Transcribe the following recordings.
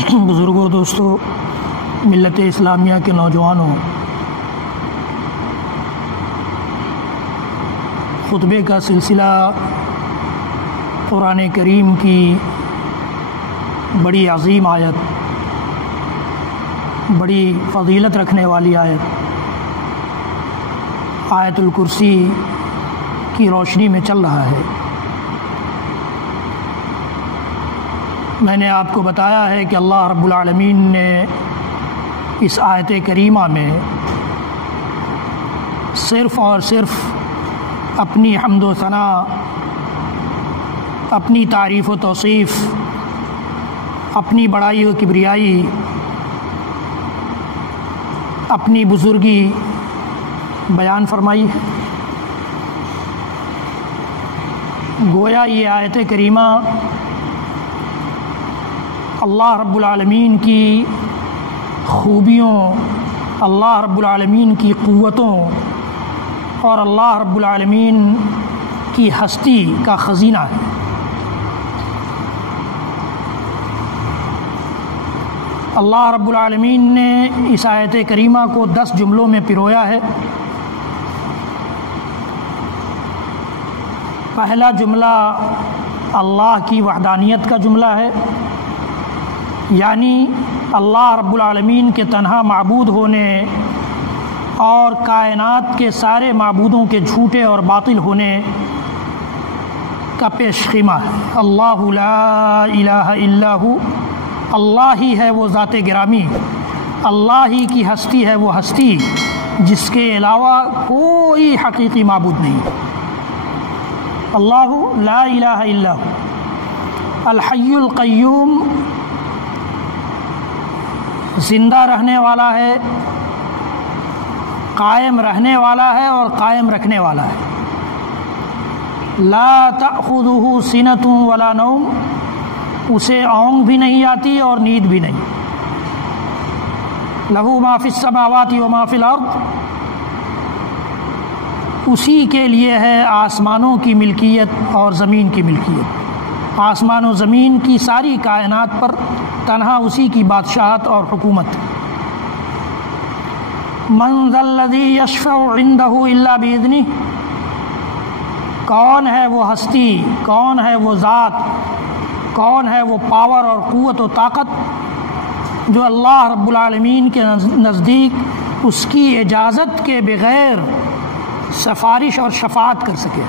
بزرگوں، دوستوں، ملت اسلامیہ کے نوجوانوں، خطبے کا سلسلہ قرآن کریم کی بڑی عظیم آیت، بڑی فضیلت رکھنے والی آیت الکرسی کی روشنی میں چل رہا ہے۔ میں نے آپ کو بتایا ہے کہ اللہ رب العالمین نے اس آیت کریمہ میں صرف اور صرف اپنی حمد و ثنا، اپنی تعریف و توصیف، اپنی بڑائی و کبریائی، اپنی بزرگی بیان فرمائی ہے۔ گویا یہ آیت کریمہ اللہ رب العالمین کی خوبیوں، اللہ رب العالمین کی قوتوں اور اللہ رب العالمین کی ہستی کا خزینہ ہے۔ اللہ رب العالمین نے اس آیت کریمہ کو 10 جملوں میں پرویا ہے۔ پہلا جملہ اللہ کی وحدانیت کا جملہ ہے، یعنی اللہ رب العالمین کے تنہا معبود ہونے اور کائنات کے سارے معبودوں کے جھوٹے اور باطل ہونے کا پیش خیمہ ہے۔ اللہ لا الہ الا ہو، اللہ ہی ہے وہ ذات گرامی، اللہ ہی کی ہستی ہے وہ ہستی جس کے علاوہ کوئی حقیقی معبود نہیں۔ اللہ لا الہ الا ہو، الحی القیوم، زندہ رہنے والا ہے، قائم رہنے والا ہے اور قائم رکھنے والا ہے۔ لا تأخذہ سنۃ ولا نوم، اسے اونگ بھی نہیں آتی اور نیند بھی نہیں۔ لہ ما فی السماوات و ما فی الارض، اسی کے لیے ہے آسمانوں کی ملکیت اور زمین کی ملکیت۔ آسمان و زمین کی ساری کائنات پر تنہا اسی کی بادشاہت اور حکومت۔ من ذا الذی یشفع عندہ الا باذنہ، کون ہے وہ ہستی، کون ہے وہ ذات، کون ہے وہ پاور اور قوت و طاقت جو اللہ رب العالمین کے نزدیک اس کی اجازت کے بغیر سفارش اور شفاعت کر سکے۔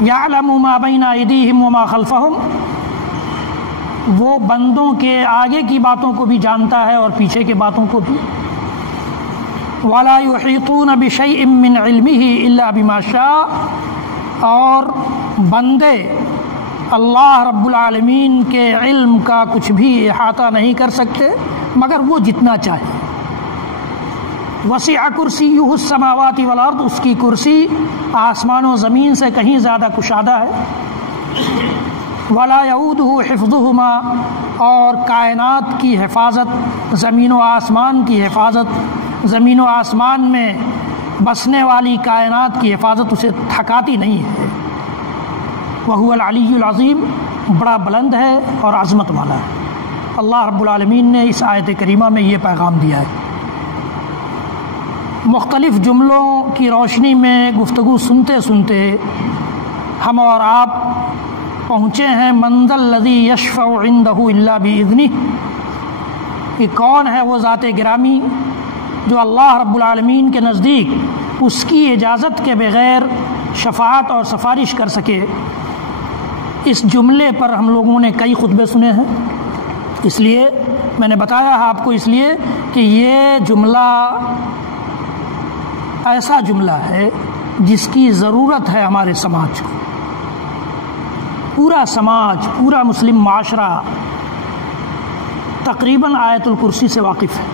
یعلم ما بین ایدیہم وما خلفہم، وہ بندوں کے آگے کی باتوں کو بھی جانتا ہے اور پیچھے کی باتوں کو بھی۔ ولا یحیطون بشیء من علمہ الا بما شاء، اور بندے اللہ رب العالمین کے علم کا کچھ بھی احاطہ نہیں کر سکتے مگر وہ جتنا چاہے۔ وسع کرسیہ السماوات والارض، اس کی کرسی آسمان و زمین سے کہیں زیادہ کشادہ ہے۔ ولا یعودہ حفظہما، اور کائنات کی حفاظت، زمین و آسمان کی حفاظت، زمین و آسمان میں بسنے والی کائنات کی حفاظت اسے تھکاتی نہیں ہے۔ وہو العلی العظیم، بڑا بلند ہے اور عظمت والا ہے۔ اللہ رب العالمین نے اس آیت کریمہ میں یہ پیغام دیا ہے۔ مختلف جملوں کی روشنی میں گفتگو سنتے سنتے ہم اور آپ پہنچے ہیں من ذا الذی یشفع عندہ الا باذنہ، کہ کون ہے وہ ذات گرامی جو اللہ رب العالمین کے نزدیک اس کی اجازت کے بغیر شفاعت اور سفارش کر سکے۔ اس جملے پر ہم لوگوں نے کئی خطبے سنے ہیں، اس لیے میں نے بتایا ہے آپ کو، اس لیے کہ یہ جملہ ایسا جملہ ہے جس کی ضرورت ہے ہمارے سماج کو۔ پورا سماج، پورا مسلم معاشرہ تقریباً آیت الکرسی سے واقف ہے،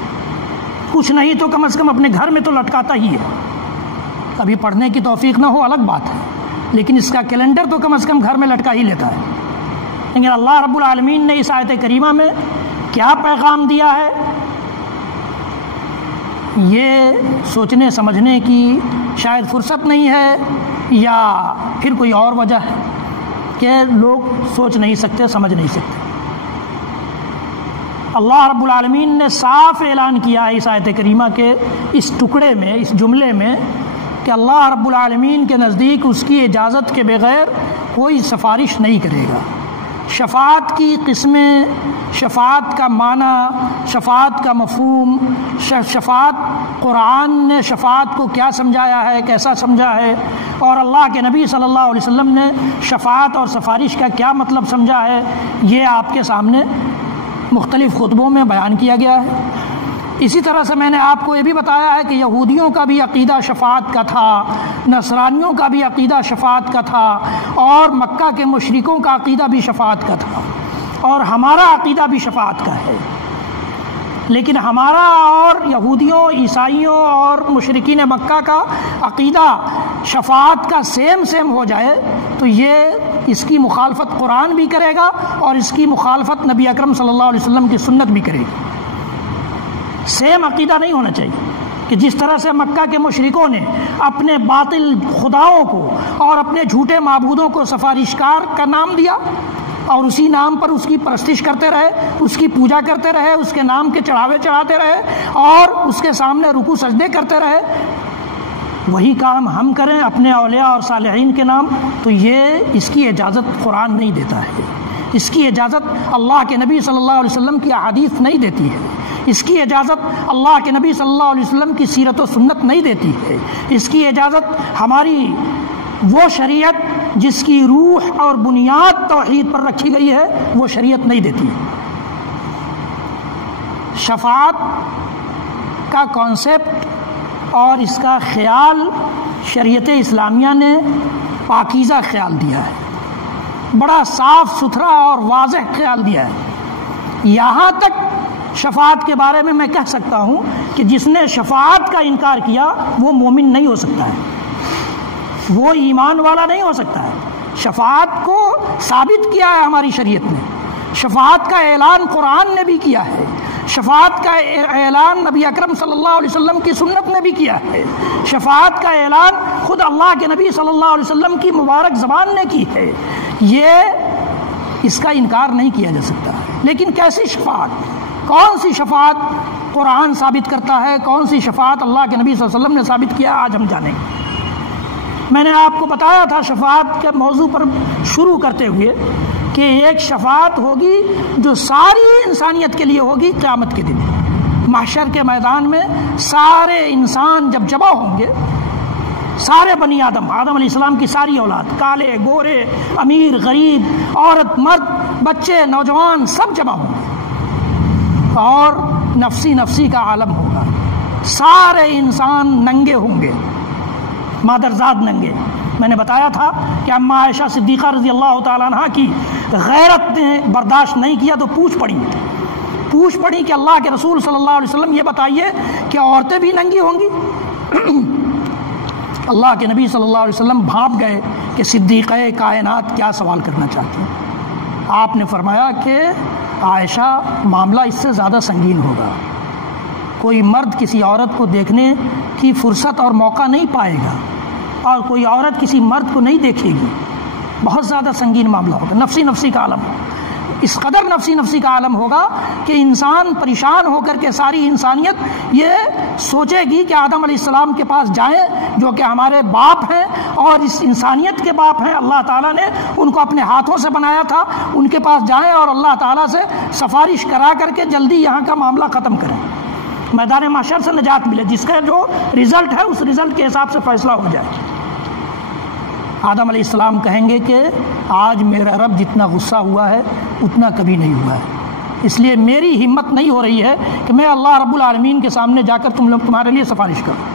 کچھ نہیں تو کم از کم اپنے گھر میں تو لٹکاتا ہی ہے۔ کبھی پڑھنے کی توفیق نہ ہو الگ بات ہے، لیکن اس کا کیلنڈر تو کم از کم گھر میں لٹکا ہی لیتا ہے۔ لیکن اللہ رب العالمین نے اس آیت کریمہ میں کیا پیغام دیا ہے، یہ سوچنے سمجھنے کی شاید فرصت نہیں ہے یا پھر کوئی اور وجہ ہے۔ کہ لوگ سوچ نہیں سکتے، سمجھ نہیں سکتے۔ اللہ رب العالمین نے صاف اعلان کیا ہے اس آیت کریمہ کے اس ٹکڑے میں، اس جملے میں، کہ اللہ رب العالمین کے نزدیک اس کی اجازت کے بغیر کوئی سفارش نہیں کرے گا۔ شفاعت کی قسمیں، شفاعت کا معنی، شفاعت کا مفہوم، شفاعت، قرآن نے شفاعت کو کیا سمجھایا ہے، کیسا سمجھا ہے، اور اللہ کے نبی صلی اللہ علیہ وسلم نے شفاعت اور سفارش کا کیا مطلب سمجھا ہے، یہ آپ کے سامنے مختلف خطبوں میں بیان کیا گیا ہے۔ اسی طرح سے میں نے آپ کو یہ بھی بتایا ہے کہ یہودیوں کا بھی عقیدہ شفاعت کا تھا، نصرانیوں کا بھی عقیدہ شفاعت کا تھا، اور مکہ کے مشرکوں کا عقیدہ بھی شفاعت کا تھا، اور ہمارا عقیدہ بھی شفاعت کا ہے۔ لیکن ہمارا اور یہودیوں، عیسائیوں اور مشرکین مکہ کا عقیدہ شفاعت کا سیم ہو جائے تو یہ اس کی مخالفت قرآن بھی کرے گا اور اس کی مخالفت نبی اکرم صلی اللہ علیہ وسلم کی سنت بھی کرے گی۔ سیم عقیدہ نہیں ہونا چاہیے کہ جس طرح سے مکہ کے مشرکوں نے اپنے باطل خداؤں کو اور اپنے جھوٹے معبودوں کو سفارشکار کا نام دیا اور اسی نام پر اس کی پرستش کرتے رہے، اس کی پوجا کرتے رہے، اس کے نام کے چڑھاوے چڑھاتے رہے اور اس کے سامنے رکوع سجدے کرتے رہے، وہی کام ہم کریں اپنے اولیاء اور صالحین کے نام، تو یہ اس کی اجازت قرآن نہیں دیتا ہے، اس کی اجازت اللہ کے نبی صلی اللہ علیہ وسلم کی احادیث نہیں دیتی ہے، اس کی اجازت اللہ کے نبی صلی اللہ علیہ وسلم کی سیرت و سنت نہیں دیتی ہے، اس کی اجازت ہماری وہ شریعت جس کی روح اور بنیاد توحید پر رکھی گئی ہے وہ شریعت نہیں دیتی ہے۔ شفاعت کا کانسیپٹ اور اس کا خیال شریعت اسلامیہ نے پاکیزہ خیال دیا ہے، بڑا صاف ستھرا اور واضح خیال دیا ہے۔ یہاں تک شفاعت کے بارے میں کہہ سکتا ہوں کہ جس نے شفاعت کا انکار کیا وہ مومن نہیں ہو سکتا ہے، وہ ایمان والا نہیں ہو سکتا ہے۔ شفاعت کو ثابت کیا ہے ہماری شریعت نے، شفاعت کا اعلان قرآن نے بھی کیا ہے، شفاعت کا اعلان نبی اکرم صلی اللہ علیہ وسلم کی سنت نے بھی کیا ہے، شفاعت کا اعلان خود اللہ کے نبی صلی اللہ علیہ وسلم کی مبارک زبان نے کی ہے، یہ اس کا انکار نہیں کیا جا سکتا۔ لیکن کیسی شفاعت، کون سی شفاعت قرآن ثابت کرتا ہے، کون سی شفاعت اللہ کے نبی صلی اللہ علیہ وسلم نے ثابت کیا، آج ہم جانیں گے۔ میں نے آپ کو بتایا تھا شفاعت کے موضوع پر شروع کرتے ہوئے کہ ایک شفاعت ہوگی جو ساری انسانیت کے لیے ہوگی قیامت کے دن، محشر کے میدان میں سارے انسان جب جمع ہوں گے، سارے بنی آدم علیہ السلام کی ساری اولاد، کالے گورے، امیر غریب، عورت مرد، بچے نوجوان، سب جمع ہوں گے اور نفسی نفسی کا عالم ہوگا، سارے انسان ننگے ہوں گے، مادرزاد ننگے۔ میں نے بتایا تھا کہ اما عائشہ صدیقہ رضی اللہ تعالیٰ عنہ کی غیرت نے برداشت نہیں کیا تو پوچھ پڑی کہ اللہ کے رسول صلی اللہ علیہ وسلم یہ بتائیے کہ عورتیں بھی ننگی ہوں گی؟ اللہ کے نبی صلی اللہ علیہ وسلم بھانپ گئے کہ صدیقہ کائنات کیا سوال کرنا چاہتے ہیں۔ آپ نے فرمایا کہ عائشہ معاملہ اس سے زیادہ سنگین ہوگا، کوئی مرد کسی عورت کو دیکھنے کی فرصت اور موقع نہیں پائے گا اور کوئی عورت کسی مرد کو نہیں دیکھے گی، بہت زیادہ سنگین معاملہ ہوگا، نفسی نفسی کا عالم، اس قدر نفسی نفسی کا عالم ہوگا کہ انسان پریشان ہو کر کے ساری انسانیت یہ سوچے گی کہ آدم علیہ السلام کے پاس جائیں جو کہ ہمارے باپ ہیں اور اس انسانیت کے باپ ہیں، اللہ تعالیٰ نے ان کو اپنے ہاتھوں سے بنایا تھا، ان کے پاس جائیں اور اللہ تعالیٰ سے سفارش کرا کر کے جلدی یہاں کا معاملہ ختم کریں، میدان محشر سے نجات ملے، جس کا جو رزلٹ ہے اس رزلٹ کے حساب سے فیصلہ ہو جائے۔ آدم علیہ السلام کہیں گے کہ آج میرا رب جتنا غصہ ہوا ہے اتنا کبھی نہیں ہوا ہے، اس لیے میری ہمت نہیں ہو رہی ہے کہ میں اللہ رب العالمین کے سامنے جا کر تمہارے لیے سفارش کروں،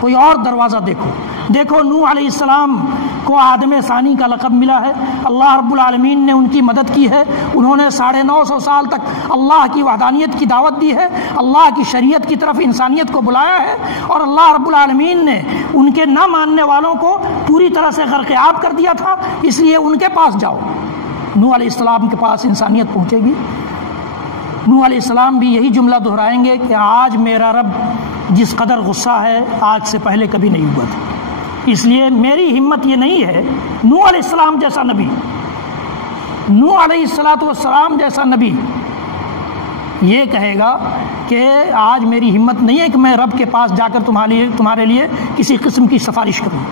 کوئی اور دروازہ دیکھو۔ نوح علیہ السلام کو آدم ثانی کا لقب ملا ہے، اللہ رب العالمین نے ان کی مدد کی ہے، انہوں نے 950 سال تک اللہ کی وحدانیت کی دعوت دی ہے، اللہ کی شریعت کی طرف انسانیت کو بلایا ہے، اور اللہ رب العالمین نے ان کے نہ ماننے والوں کو پوری طرح سے غرقآب کر دیا تھا، اس لیے ان کے پاس جاؤ۔ نوح علیہ السلام کے پاس انسانیت پہنچے گی، نوح علیہ السلام بھی یہی جملہ دہرائیں گے کہ آج میرا رب جس قدر غصہ ہے آج سے پہلے کبھی نہیں ہوا تھا، اس لیے میری ہمت یہ نہیں ہے نوح علیہ السلام جیسا نبی نوح علیہ الصلوۃ والسلام جیسا نبی یہ کہے گا کہ آج میری ہمت نہیں ہے کہ میں رب کے پاس جا کر تمہارے لیے کسی قسم کی سفارش کروں.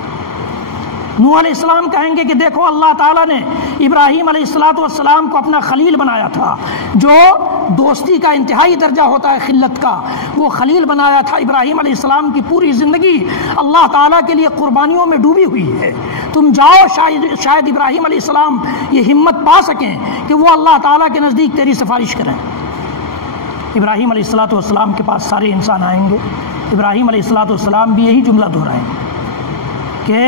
نوح علیہ السلام کہیں گے کہ دیکھو اللہ تعالیٰ نے ابراہیم علیہ الصلوۃ والسلام کو اپنا خلیل بنایا تھا، جو دوستی کا انتہائی درجہ ہوتا ہے خلت کا، وہ خلیل بنایا تھا. ابراہیم علیہ السلام کی پوری زندگی اللہ تعالیٰ کے لیے قربانیوں میں ڈوبی ہوئی ہے. تم جاؤ، شاید ابراہیم علیہ السلام یہ ہمت پا سکیں کہ وہ اللہ تعالیٰ کے نزدیک تیری سفارش کریں. ابراہیم علیہ الصلوۃ والسلام کے پاس سارے انسان آئیں گے. ابراہیم علیہ الصلوۃ والسلام بھی یہی جملہ دہرائیں کہ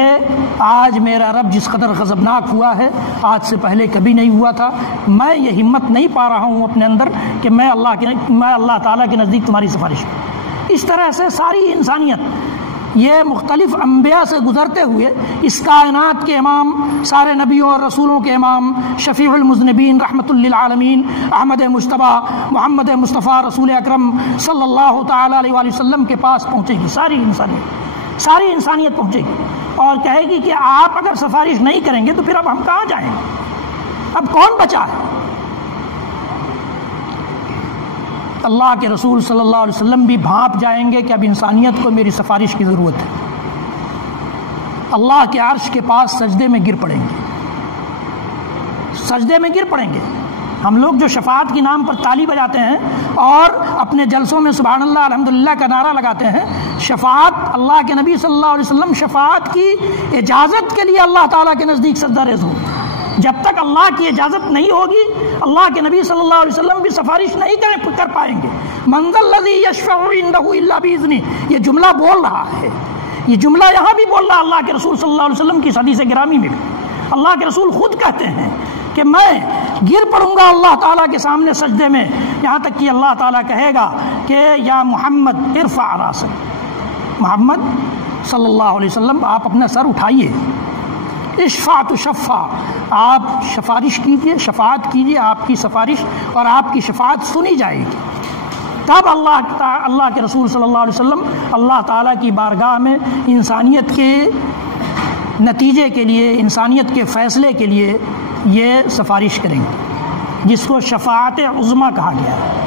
آج میرا رب جس قدر غضبناک ہوا ہے آج سے پہلے کبھی نہیں ہوا تھا. میں یہ ہمت نہیں پا رہا ہوں اپنے اندر کہ میں اللہ تعالیٰ کے نزدیک تمہاری سفارش کروں. اس طرح سے ساری انسانیت یہ مختلف انبیاء سے گزرتے ہوئے اس کائنات کے امام، سارے نبیوں اور رسولوں کے امام، شفیع المذنبین رحمۃ للعالمین احمد مجتبیٰ محمد مصطفیٰ رسول اکرم صلی اللہ تعالیٰ علیہ وآلہ وسلم کے پاس پہنچے گی. ساری انسانیت پہنچے گی اور کہے گی کہ آپ اگر سفارش نہیں کریں گے تو پھر اب ہم کہاں جائیں؟ اب کون بچا ہے؟ اللہ کے رسول صلی اللہ علیہ وسلم بھی بھانپ جائیں گے کہ اب انسانیت کو میری سفارش کی ضرورت ہے. اللہ کے عرش کے پاس سجدے میں گر پڑیں گے. ہم لوگ جو شفاعت کے نام پر تالی بجاتے ہیں اور اپنے جلسوں میں سبحان اللہ الحمدللہ کا نعرہ لگاتے ہیں، شفاعت اللہ کے نبی صلی اللہ علیہ وسلم شفاعت کی اجازت کے لیے اللہ تعالیٰ کے نزدیک سجدہ ریز ہو. جب تک اللہ کی اجازت نہیں ہوگی اللہ کے نبی صلی اللہ علیہ وسلم بھی سفارش نہیں کر پائیں گے. من ذا الذی یشفع عنده الا باذنہ، یہ جملہ بول رہا ہے، یہ جملہ یہاں بھی بول رہا اللہ کے رسول صلی اللہ علیہ وسلم کی حدیث گرامی میں بھی. اللہ کے رسول خود کہتے ہیں کہ میں گر پڑوں گا اللہ تعالیٰ کے سامنے سجدے میں، یہاں تک کہ اللہ تعالیٰ کہے گا کہ یا محمد ارفع راسک، محمد صلی اللہ علیہ وسلم آپ اپنا سر اٹھائیے. اشفع تشفع، آپ سفارش کیجئے، شفاعت کیجئے، آپ کی سفارش اور آپ کی شفاعت سنی جائے گی. تب اللہ کے رسول صلی اللہ علیہ وسلم اللہ تعالیٰ کی بارگاہ میں انسانیت کے نتیجے کے لیے، انسانیت کے فیصلے کے لیے یہ سفارش کریں گے، جس کو شفاعت عظمیٰ کہا گیا ہے.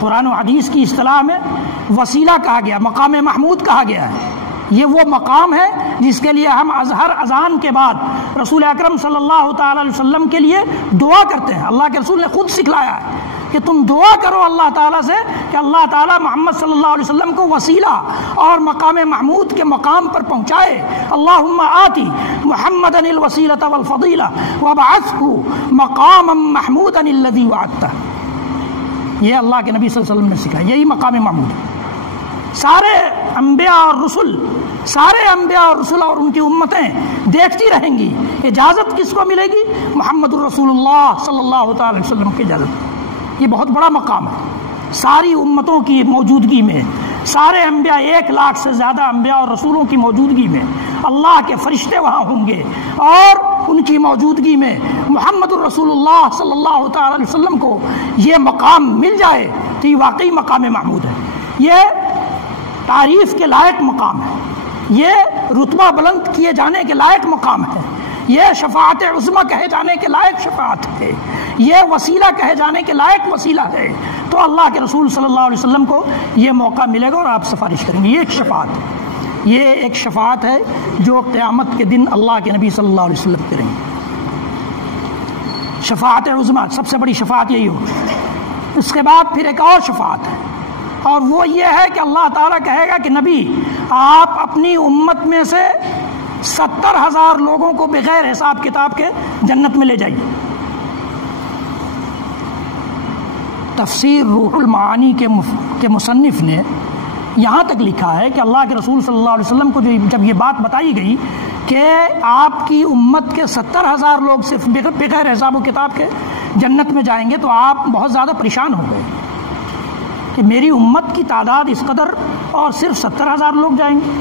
قرآن و حدیث کی اصطلاح میں وسیلہ کہا گیا، مقام محمود کہا گیا ہے. یہ وہ مقام ہے جس کے لیے ہم ہر اذان کے بعد رسول اکرم صلی اللہ تعالی علیہ وسلم کے لیے دعا کرتے ہیں. اللہ کے رسول نے خود سکھلایا ہے کہ تم دعا کرو اللہ تعالیٰ سے کہ اللہ تعالیٰ محمد صلی اللہ علیہ وسلم کو وسیلہ اور مقام محمود کے مقام پر پہنچائے. اللہم آتی محمدا الوسیلۃ والفضیلہ وابعثہ مقاما محمودا الذی وعدتہ. یہ اللہ کے نبی صلی اللہ علیہ وسلم نے سکھایا، یہی مقام محمود ہے. سارے انبیاء اور رسول اور ان کی امتیں دیکھتی رہیں گی. اجازت کس کو ملے گی؟ محمد الرسول اللہ صلی اللہ تعالی وسلم کی اجازت. یہ بہت بڑا مقام ہے. ساری امتوں کی موجودگی میں، سارے انبیاء 1 لاکھ سے زیادہ انبیاء اور رسولوں کی موجودگی میں، اللہ کے فرشتے وہاں ہوں گے اور ان کی موجودگی میں محمد الرسول اللہ صلی اللہ تعالی علیہ وسلم کو یہ مقام مل جائے تو یہ واقعی مقام محمود ہے. یہ تعریف کے لائق مقام ہے، یہ رتبہ بلند کیے جانے کے لائق مقام ہے، یہ شفاعت عظمیٰ کہے جانے کے لائق شفاعت ہے، یہ وسیلہ کہے جانے کے لائق وسیلہ ہے. تو اللہ کے رسول صلی اللہ علیہ وسلم کو یہ موقع ملے گا اور آپ سفارش کریں گے. یہ ایک شفاعت ہے جو قیامت کے دن اللہ کے نبی صلی اللہ علیہ وسلم کریں گے. شفاعت عظمیٰ سب سے بڑی شفاعت یہی ہوگی. اس کے بعد پھر ایک اور شفاعت ہے اور وہ یہ ہے کہ اللہ تعالیٰ کہے گا کہ نبی آپ اپنی امت میں سے 70,000 لوگوں کو بغیر حساب کتاب کے جنت میں لے جائیے. تفسیر روح المعانی کے مصنف نے یہاں تک لکھا ہے کہ اللہ کے رسول صلی اللہ علیہ وسلم کو جب یہ بات بتائی گئی کہ آپ کی امت کے 70,000 لوگ صرف بغیر حساب و کتاب کے جنت میں جائیں گے تو آپ بہت زیادہ پریشان ہو گئے کہ میری امت کی تعداد اس قدر اور صرف 70,000 لوگ جائیں گے.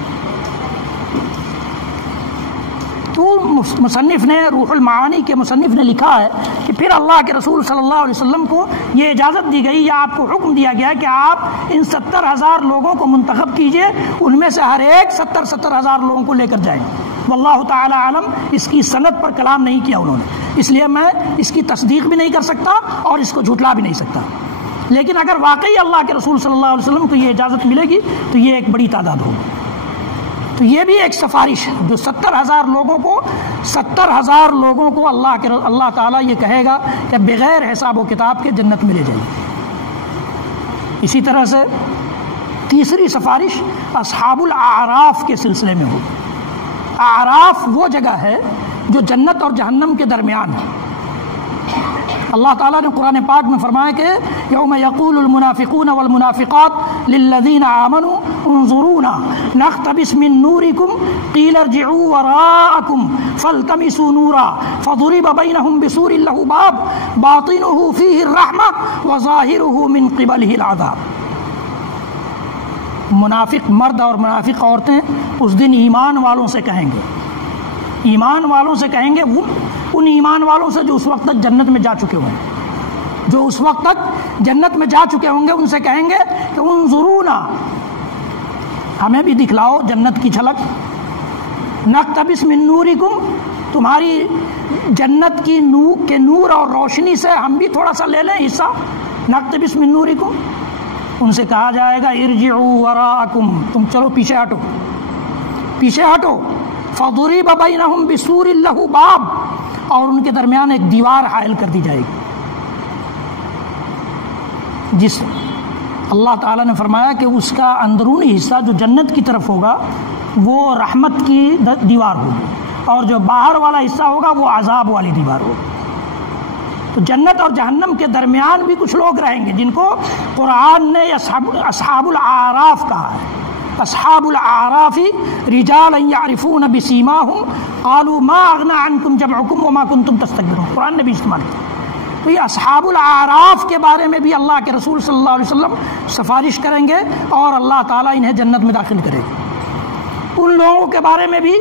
تو مصنف نے روح المعانی کے مصنف نے لکھا ہے کہ پھر اللہ کے رسول صلی اللہ علیہ وسلم کو یہ اجازت دی گئی یا آپ کو حکم دیا گیا کہ آپ ان 70,000 لوگوں کو منتخب کیجئے، ان میں سے ہر ایک 70,000 لوگوں کو لے کر جائیں. واللہ تعالی عالم اس کی سند پر کلام نہیں کیا انہوں نے، اس لیے میں اس کی تصدیق بھی نہیں کر سکتا اور اس کو جھٹلا بھی نہیں سکتا. لیکن اگر واقعی اللہ کے رسول صلی اللہ علیہ وسلم کو یہ اجازت ملے گی تو یہ ایک بڑی تعداد ہوگی. تو یہ بھی ایک سفارش ہے جو 70,000 لوگوں کو اللہ تعالیٰ یہ کہے گا کہ بغیر حساب و کتاب کے جنت میں لے جائے. اسی طرح سے تیسری سفارش اصحاب الاعراف کے سلسلے میں ہوگی. اعراف وہ جگہ ہے جو جنت اور جہنم کے درمیان ہے. اللہ تعالیٰ نے قرآن پاک میں فرمایا کہ یوم یقول المنافقون والمنافقات للذین آمنوا انظرونا نقتبس من نورکم قیل ارجعوا وراءکم فالتمسوا نورا فضرب بینہم بسور لہ باب باطنہ فیہ الرحمہ وظاہرہ من قبلہ العذاب. منافق مرد اور منافق عورتیں اس دن ایمان والوں سے کہیں گے، ان ایمان والوں سے جو اس وقت تک جنت میں جا چکے ہوں گے، ان سے کہیں گے کہ انظرونا، ہمیں بھی دکھلاؤ جنت کی جھلک. نقتبس من نورکم، تمہاری جنت کی نور اور روشنی سے ہم بھی تھوڑا سا لے لیں حصہ. نقتبس من نورکم، ان سے کہا جائے گا ارجعوا وراءکم، تم چلو پیچھے ہٹو. فضرب بینہم بسور لہ باب، اور ان کے درمیان ایک دیوار حائل کر دی جائے گی. جس اللہ تعالیٰ نے فرمایا کہ اس کا اندرونی حصہ جو جنت کی طرف ہوگا وہ رحمت کی دیوار ہوگی، اور جو باہر والا حصہ ہوگا وہ عذاب والی دیوار ہوگی. تو جنت اور جہنم کے درمیان بھی کچھ لوگ رہیں گے جن کو قرآن نے اصحاب الاعراف کہا ہے. اصحاب الاعراف رجال یعرفون بسیماہم قالوا ما اغنى عنکم جمعکم وما کنتم تستكبرون، قرآن نے بھی استعمال کیا. تو یہ اصحاب الاعراف کے بارے میں بھی اللہ کے رسول صلی اللہ علیہ وسلم سفارش کریں گے اور اللہ تعالیٰ انہیں جنت میں داخل کرے گا. ان لوگوں کے بارے میں بھی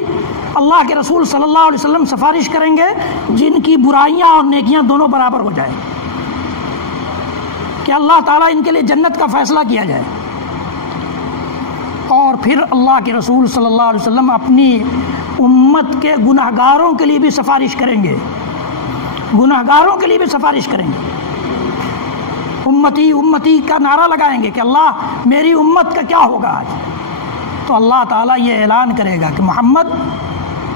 اللہ کے رسول صلی اللہ علیہ وسلم سفارش کریں گے جن کی برائیاں اور نیکیاں دونوں برابر ہو جائیں، کہ اللہ تعالیٰ ان کے لیے جنت کا فیصلہ کیا جائے. اور پھر اللہ کے رسول صلی اللہ علیہ وسلم اپنی امت کے گناہگاروں کے لیے بھی سفارش کریں گے، امتی امتی کا نعرہ لگائیں گے کہ اللہ میری امت کا کیا ہوگا آج. تو اللہ تعالیٰ یہ اعلان کرے گا کہ محمد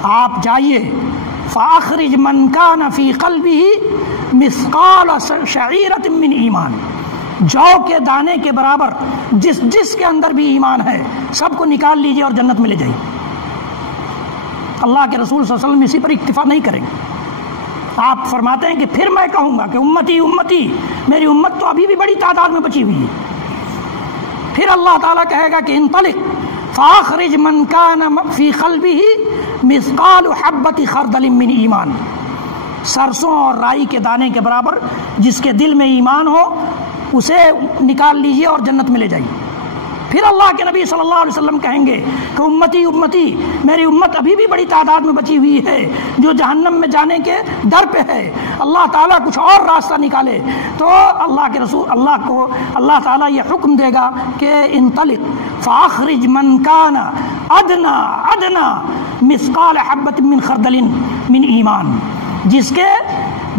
آپ جائیے، فاخرج من کان فی قلبہ مثقال شعیرۃ من ایمان، جو کے دانے کے برابر جس کے اندر بھی ایمان ہے سب کو نکال لیجئے اور جنت میں لے جائیے. اللہ کے رسول صلی اللہ علیہ وسلم اسی پر اکتفا نہیں کریں گے. آپ فرماتے ہیں کہ پھر میں کہوں گا کہ امتی امتی، میری امت تو ابھی بھی بڑی تعداد میں بچی ہوئی ہے. پھر اللہ تعالیٰ کہے گا کہ انطلق فاخرج من کان فی قلبہ مثقال حبۃ خردل من ایمان، سرسوں اور رائی کے دانے کے برابر جس کے دل میں ایمان ہو اسے نکال لیجئے اور جنت میں لے جائیے. پھر اللہ کے نبی صلی اللہ علیہ وسلم کہیں گے کہ امتی امتی، میری امت ابھی بھی بڑی تعداد میں بچی ہوئی ہے جو جہنم میں جانے کے در پہ ہے، اللہ تعالیٰ کچھ اور راستہ نکالے. تو اللہ تعالیٰ یہ حکم دے گا کہ انطلق فاخرج من کان ادنا مثقال حبۃ من خردل من ایمان، جس کے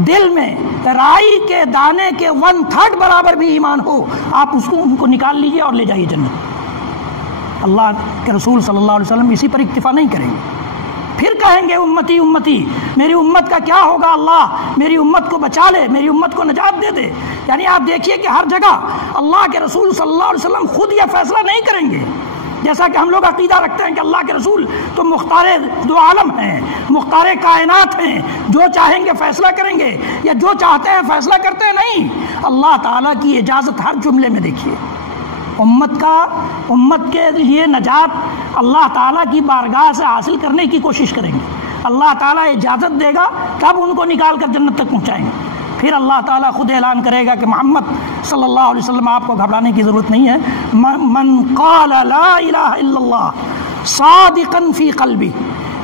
دل میں رائی کے دانے کے 1/3 برابر بھی ایمان ہو، آپ ان کو نکال لیجئے اور لے جائیے جنت. اللہ کے رسول صلی اللہ علیہ وسلم اسی پر اکتفا نہیں کریں گے. پھر کہیں گے امتی امتی، میری امت کا کیا ہوگا، اللہ میری امت کو بچا لے، میری امت کو نجات دے دے. یعنی آپ دیکھیے کہ ہر جگہ اللہ کے رسول صلی اللہ علیہ وسلم خود یہ فیصلہ نہیں کریں گے. جیسا کہ ہم لوگ عقیدہ رکھتے ہیں کہ اللہ کے رسول تو مختار دو عالم ہیں، مختار کائنات ہیں، جو چاہیں گے فیصلہ کریں گے، یا جو چاہتے ہیں فیصلہ کرتے ہیں. نہیں، اللہ تعالیٰ کی اجازت ہر جملے میں دیکھیے. امت کے لیے نجات اللہ تعالیٰ کی بارگاہ سے حاصل کرنے کی کوشش کریں گے. اللہ تعالیٰ اجازت دے گا تب ان کو نکال کر جنت تک پہنچائیں گے. پھر اللہ تعالیٰ خود اعلان کرے گا کہ محمد صلی اللہ علیہ وسلم آپ کو گھبرانے کی ضرورت نہیں ہے. من قال لا الہ الا اللہ صادقا فی قلبی،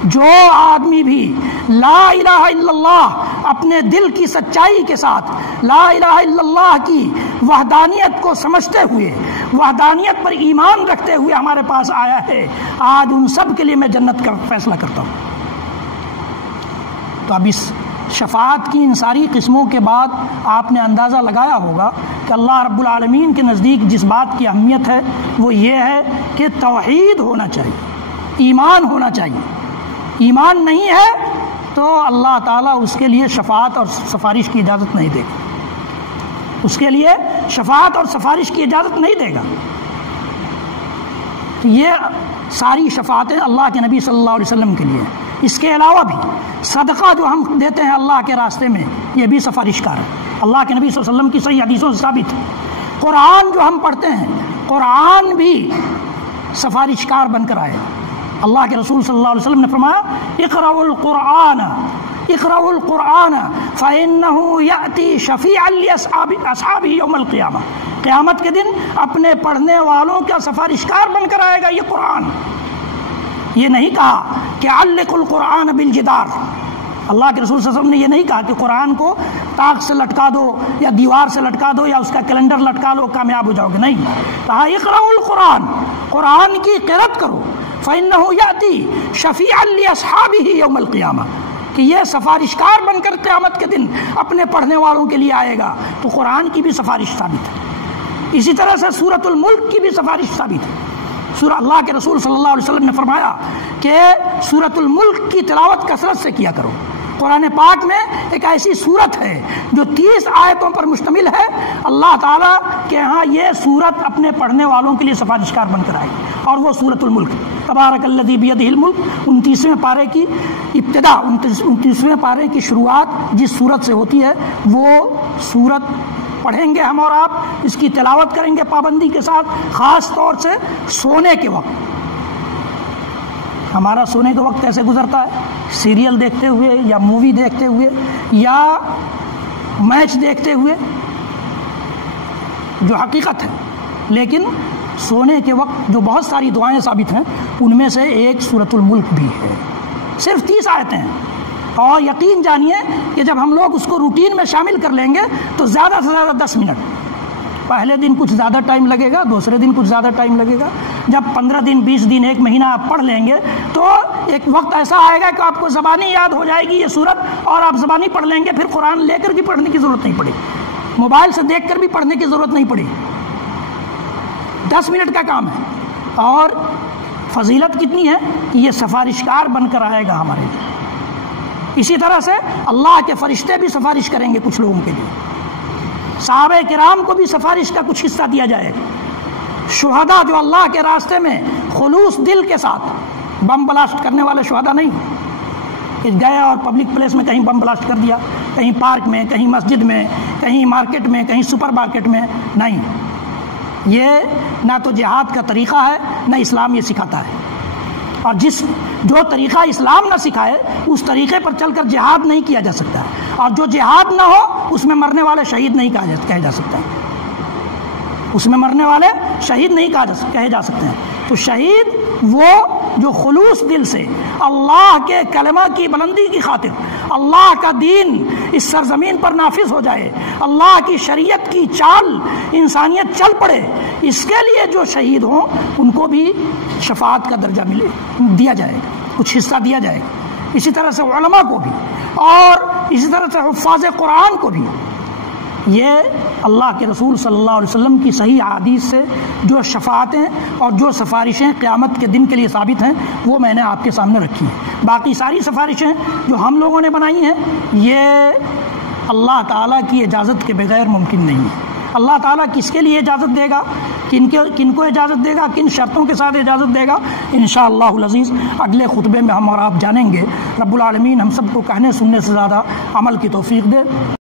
جو آدمی بھی لا الہ الا اللہ اپنے دل کی سچائی کے ساتھ لا الہ الا اللہ کی وحدانیت کو سمجھتے ہوئے، وحدانیت پر ایمان رکھتے ہوئے ہمارے پاس آیا ہے، آج ان سب کے لیے میں جنت کا فیصلہ کرتا ہوں. تو اب اس شفاعت کی ان ساری قسموں کے بعد آپ نے اندازہ لگایا ہوگا کہ اللہ رب العالمین کے نزدیک جس بات کی اہمیت ہے وہ یہ ہے کہ توحید ہونا چاہیے، ایمان ہونا چاہیے۔ ایمان نہیں ہے تو اللہ تعالیٰ اس کے لیے شفاعت اور سفارش کی اجازت نہیں دے گا، اس کے لیے شفاعت اور سفارش کی اجازت نہیں دے گا۔ یہ ساری شفاعتیں اللہ کے نبی صلی اللہ علیہ وسلم کے لیے ہیں۔ اس کے علاوہ بھی صدقہ جو ہم دیتے ہیں اللہ کے راستے میں، یہ بھی سفارش کار ہے، اللہ کے نبی صلی اللہ علیہ وسلم کی صحیح حدیثوں سے ثابت ہے۔ قرآن جو ہم پڑھتے ہیں، قرآن بھی سفارش کار بن کر آئے۔ اللہ کے رسول صلی اللہ علیہ وسلم نے فرمایا اقرأوا القرآن اقرأوا القرآن فإنه يأتي شفيعا لأصحابه يوم القيامة، قیامت کے دن اپنے پڑھنے والوں کا سفارشکار بن کر آئے گا یہ قرآن۔ یہ نہیں کہا کہ علق القرآن بالجدار، اللہ کے رسول صلی اللہ علیہ وسلم نے یہ نہیں کہا کہ قرآن کو طاق سے لٹکا دو یا دیوار سے لٹکا دو یا اس کا کیلنڈر لٹکا لو کامیاب ہو جاؤ گے، نہیں کہا اقرأوا القرآن، قرآن کی قرأت کرو، فإنه يأتي شفيعا لأصحابه يوم القيامة، کہ یہ سفارشکار بن کر قیامت کے دن اپنے پڑھنے والوں کے لیے آئے گا۔ تو قرآن کی بھی سفارش ثابت ہے۔ اسی طرح سے سورۃ الملک کی بھی سفارش ثابت ہے۔ سورہ اللہ کے رسول صلی اللہ علیہ وسلم نے فرمایا کہ سورۃ الملک کی تلاوت کثرت سے کیا کرو۔ قرآن پاک میں ایک ایسی سورت ہے جو 30 آیتوں پر مشتمل ہے، اللہ تعالیٰ کے ہاں یہ سورت اپنے پڑھنے والوں کے لیے سفارشکار بن کر آئے گی، اور وہ سورۃ الملک۔ تبارک الذی بیدہ الملک، 29ویں پارے کی ابتدا، 29ویں پارے کی شروعات جس سورت سے ہوتی ہے وہ سورت پڑھیں گے ہم اور آپ، اس کی تلاوت کریں گے پابندی کے ساتھ، خاص طور سے سونے کے وقت۔ ہمارا سونے کا وقت کیسے گزرتا ہے؟ سیریل دیکھتے ہوئے یا مووی دیکھتے ہوئے یا میچ دیکھتے ہوئے، جو حقیقت ہے۔ لیکن سونے کے وقت جو بہت ساری دعائیں ثابت ہیں ان میں سے ایک سورۃ الملک بھی ہے، صرف 30 آیتیں ہیں، اور یقین جانیے کہ جب ہم لوگ اس کو روٹین میں شامل کر لیں گے تو زیادہ سے زیادہ 10 منٹ، پہلے دن کچھ زیادہ ٹائم لگے گا، دوسرے دن کچھ زیادہ ٹائم لگے گا، جب 15 دن 20 دن 1 مہینہ آپ پڑھ لیں گے تو ایک وقت ایسا آئے گا کہ آپ کو زبانی یاد ہو جائے گی یہ سورت، اور آپ زبانی پڑھ لیں گے، پھر قرآن لے کر بھی پڑھنے کی ضرورت نہیں پڑے گی، موبائل سے دیکھ کر بھی پڑھنے کی ضرورت نہیں پڑے گی، 10 منٹ کا کام ہے۔ اور فضیلت کتنی ہے کہ یہ سفارشکار بن کر آئے گا ہمارے لیے۔ اسی طرح سے اللہ کے فرشتے بھی سفارش کریں گے کچھ لوگوں کے لیے، صحابہ کرام کو بھی سفارش کا کچھ حصہ دیا جائے گا، شہداء جو اللہ کے راستے میں خلوص دل کے ساتھ، بم بلاسٹ کرنے والے شہداء نہیں کہ گئے اور پبلک پلیس میں کہیں بم بلاسٹ کر دیا، کہیں پارک میں، کہیں مسجد میں، کہیں مارکیٹ میں، کہیں سپر مارکیٹ میں، نہیں، یہ نہ تو جہاد کا طریقہ ہے نہ اسلام یہ سکھاتا ہے، اور جو طریقہ اسلام نہ سکھائے اس طریقے پر چل کر جہاد نہیں کیا جا سکتا ہے، اور جو جہاد نہ ہو اس میں مرنے والے شہید نہیں کہے جا سکتا ہے، اس میں مرنے والے شہید نہیں کہے جا سکتے ہیں۔ تو شہید وہ جو خلوص دل سے اللہ کے کلمہ کی بلندی کی خاطر اللہ کا دین اس سرزمین پر نافذ ہو جائے، اللہ کی شریعت کی چال انسانیت چل پڑے، اس کے لیے جو شہید ہوں ان کو بھی شفاعت کا درجہ دیا جائے گا، کچھ حصہ دیا جائے گا۔ اسی طرح سے علماء کو بھی، اور اسی طرح سے حفاظ قرآن کو بھی۔ یہ اللہ کے رسول صلی اللہ علیہ وسلم کی صحیح احادیث سے جو شفاعتیں اور جو سفارشیں قیامت کے دن کے لیے ثابت ہیں وہ میں نے آپ کے سامنے رکھی ہیں۔ باقی ساری سفارشیں جو ہم لوگوں نے بنائی ہیں یہ اللہ تعالیٰ کی اجازت کے بغیر ممکن نہیں ہے۔ اللہ تعالیٰ کس کے لیے اجازت دے گا، کن کو اجازت دے گا، کن شرطوں کے ساتھ اجازت دے گا، انشاءاللہ العزیز اگلے خطبے میں ہم اور آپ جانیں گے۔ رب العالمین ہم سب کو کہنے سننے سے زیادہ عمل کی توفیق دے۔